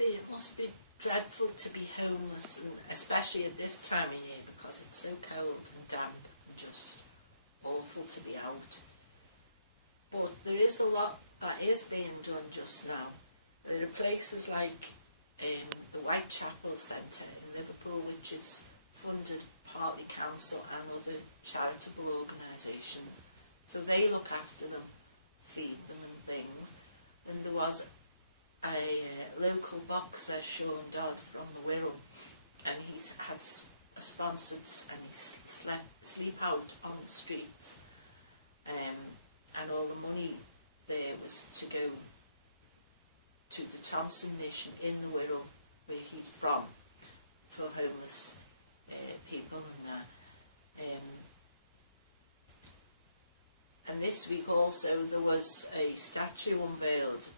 it must be dreadful to be homeless, and especially at this time of year because it's so cold and damp, just awful to be out. But there is a lot that is being done just now. There are places like the Whitechapel Centre in Liverpool, which is funded partly council and other charitable organisations. So they look after them, feed them and things. And there was a local boxer, Sean Dodd from the Wirral, and he's had sponsored, and he sleep out on the streets. And all the money there was to go to the Thompson Mission in the Wirral, where he's from, for homeless people and that. And this week also there was a statue unveiled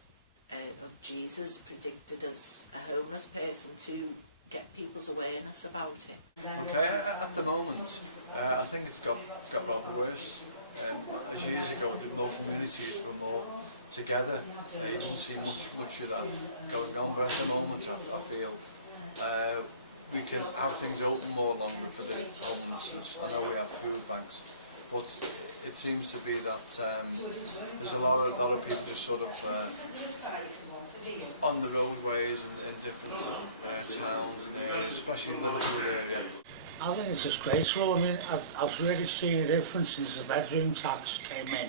of Jesus, predicted as a homeless person, to get people's awareness about it. Okay, at the moment, I think it's got rather worse. As years ago, the local communities were more together. You don't see much of that going on, but at the moment, I feel we can have things open more longer for the homeless. I know we have food banks, but it seems to be that there's a lot of people just sort of on the roadways in different towns and areas, especially in the rural areas. I think it's disgraceful. I mean, I've really seen a difference since the bedroom tax came in,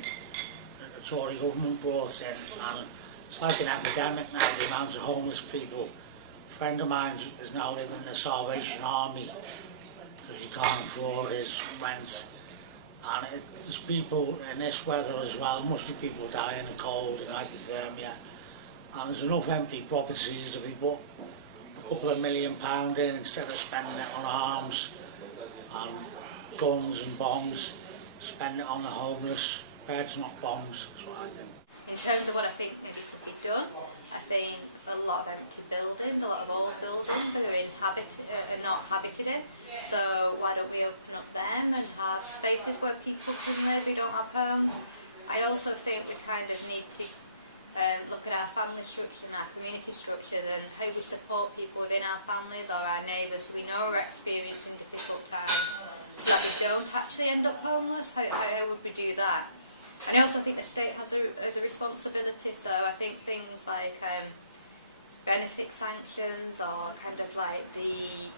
that the Tory government brought in, and it's like an epidemic now, the amount of homeless people. A friend of mine is now living in the Salvation Army because he can't afford his rent. And there's people in this weather as well, must be people dying of cold and hypothermia. And there's enough empty properties to be put a couple of £1 million in instead of spending it on arms and guns and bombs. Spend it on the homeless. Beds, not bombs, that's what I think. In terms of what I think maybe could be done, I think a lot of empty buildings, a lot of old buildings that are not habited in. So why don't we open up them and have spaces where people can live who don't have homes? I also think we kind of need to look at our family structure and our community structure and how we support people within our families or our neighbours we know are experiencing difficult times, so that we don't actually end up homeless. How would we do that? And I also think the state has a responsibility, so I think things like benefit sanctions or kind of like the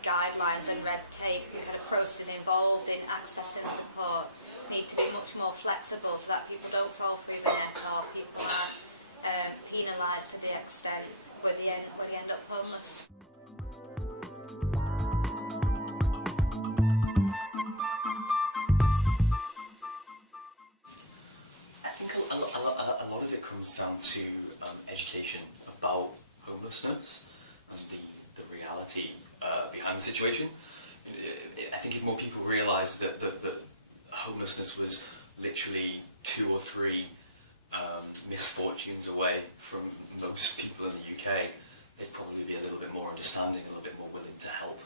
guidelines and red tape kind of processes involved in accessing support need to be much more flexible so that people don't fall through the net or people aren't penalised to the extent where they end up homeless. I think a lot of it comes down to education about homelessness and the reality behind the situation. I think if more people realised that homelessness was literally 2 or 3 misfortunes away from most people in the UK, they'd probably be a little bit more understanding, a little bit more willing to help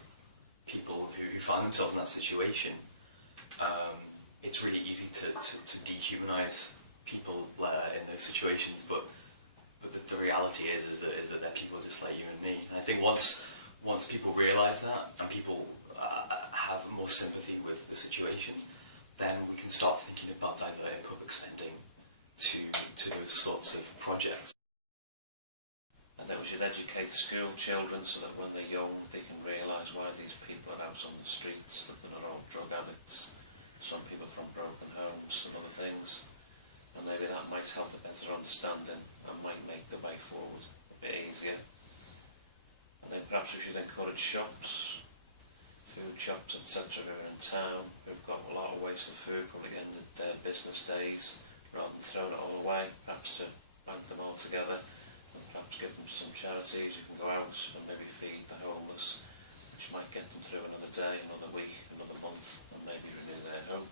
people who find themselves in that situation. It's really easy to dehumanise people in those situations, but the reality is that they're people just like you and me. And I think once people realise that and people have more sympathy with the situation, then we can start thinking about diverting public spending to those sorts of projects. I think we should educate school children so that when they're young they can realise why these people are out on the streets, that they're all drug addicts, some people from broken homes and other things, and maybe that might help a better understanding and might make the way forward a bit easier. And then perhaps we should encourage shops, food shops etc. who are in town, who've got a lot of waste of food, probably ended their business days, rather than throwing it all away, perhaps to bank them all together and perhaps give them to some charities who can go out and maybe feed the homeless, which might get them through another day, another week, another month, and maybe renew their home.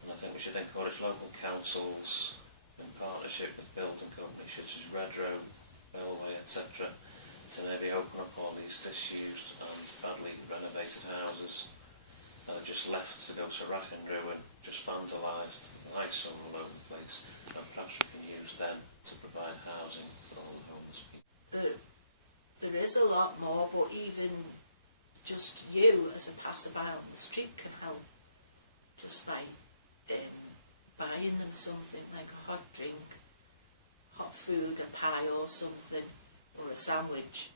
And I think we should encourage local councils in partnership with building companies such as Redrow, Bellway, etc. to maybe open up all these disused and badly renovated houses and are just left to go to rack and ruin, just vandalised, nice all over the place, and perhaps we can use them to provide housing for all the homeless people. The is a lot more, but even just you as a passerby on the street can help just by buying them something like a hot drink, hot food, a pie or something, or a sandwich.